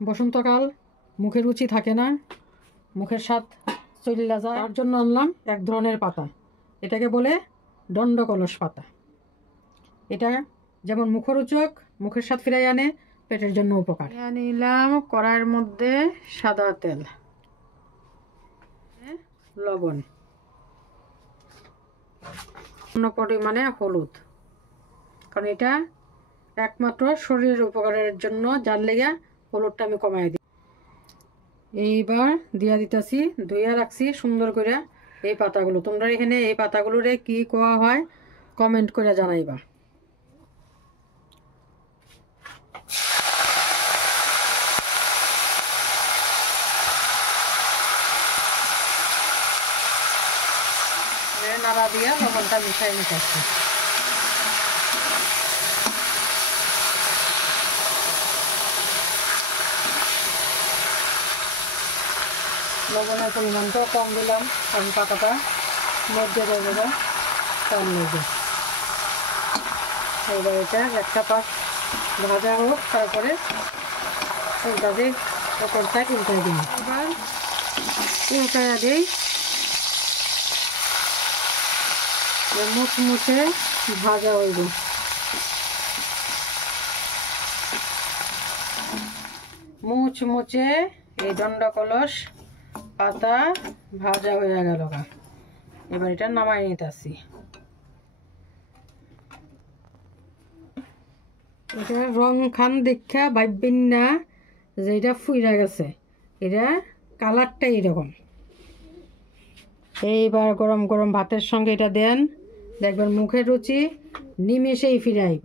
বসন্তকাল, মুখের রুচি থাকে না, মুখের স্বাদ চলে যায়, তার জন্য আনলাম এক ধরনের পাতা। এটাকে বলে দণ্ডকলস পাতা। এটা যেমন মুখরোচক, মুখের স্বাদ ফিরাই আনে, পেটের জন্য উপকার। নিলাম কড়াইয়ের মধ্যে সাদা তেল, লবণ, পরিমাণে হলুদ, কারণ এটা একমাত্র শরীরের উপকারের জন্য, যার লেগে হলুদটা আমি কমাই দিই। এইবার দিয়া দিতেছি ধুইয়া রাখছি সুন্দর করে এই পাতাগুলো। তোমরা এখানে এই পাতাগুলোরে কি কোয়া হয় কমেন্ট করে জানাইবা। নাড়া দিয়া লবণটা মিশাই নিতেছি। লবণের পরিমাণটা কম দিলাম, কারণ পাতাটা মধ্যে দেবে না, কম নেবে। এবার এটা একটা পাশ ভাজা হোক, তারপরে ওটাতে ওপরটা উল্টাই দিই। এবার উল্টাইয়া দিই, মুচমুচে ভাজা হইব। মুচমুচে এই দণ্ডকলস পাতা ভাজা হয়ে গেল। এবার এটা নামাই নিতেছি। এটা রং খান দেখা ভাববেন না যে এটা ফুইরা গেছে, এটা কালারটা এরকম। এইবার গরম গরম ভাতের সঙ্গে এটা দেন, দেখবেন মুখের রুচি নিমেষেই ফিরে আইব।